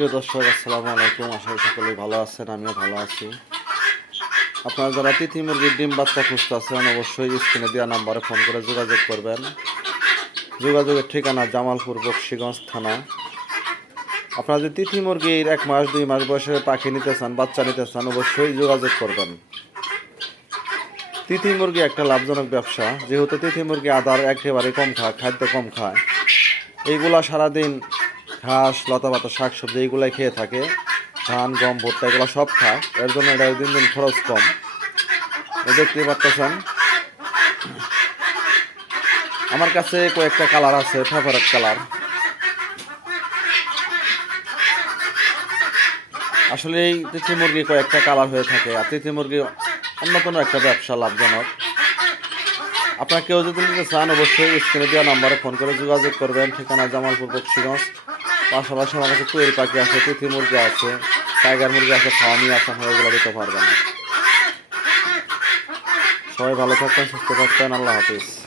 প্রিয় দর্শক, আসসালামু আলাইকুম। আশা করি সকলেই ভালো আছেন, আমিও ভালো আছি। আপনারা যারা তিথি মুরগির ডিম বাচ্চা খুঁজতে আছেন অবশ্যই স্ক্রিনে দেওয়া নাম্বারে ফোন করে যোগাযোগ করবেন। যোগাযোগের ঠিকানা জামালপুর, বক্সিগঞ্জ থানা। আপনারা যদি তিথি মুরগির এক মাস, দুই মাস বয়সে পাখি নিতে চান, বাচ্চা নিতে চান, অবশ্যই যোগাযোগ করবেন। তিথি মুরগি একটা লাভজনক ব্যবসা। যেহেতু তিথি মুরগি আদার একেবারে কম খায় খাদ্য কম খায়। এইগুলা সারাদিন ঘাস, লতা পাতা শাক সবজি এইগুলাই খেয়ে থাকে। ধান, গম, ভুট্টা, এগুলো সব খায়। এর জন্য এটা দিন দিন খরচ কম। দেখতে পাচ্ছেন। আমার কাছে কয়েকটা কালার আছে ফেভারেট কালার। আসলে এই তিথি মুরগি কয়েকটা কালার হয়ে থাকে, আর তিথি মুরগি অন্য কোনো একটা ব্যবসা লাভজনক। আপনার কেউ যদি নিতে চান, অবশ্যই স্ক্রিনে দেওয়া নাম্বারে ফোন করে যোগাযোগ করবেন। ঠিকানা জামালপুর বক্সিগঞ্জ। পাশাপাশি আমার কাছে কুয়েল পাখি আছে তিথি মুরগি আছে টাইগার মুরগি আছে খাওয়া নিয়ে আছে, আপনারা এগুলো দিতে পারবেন সবাই ভালো থাকবেন, সুস্থ থাকবেন, আল্লাহ হাফিজ।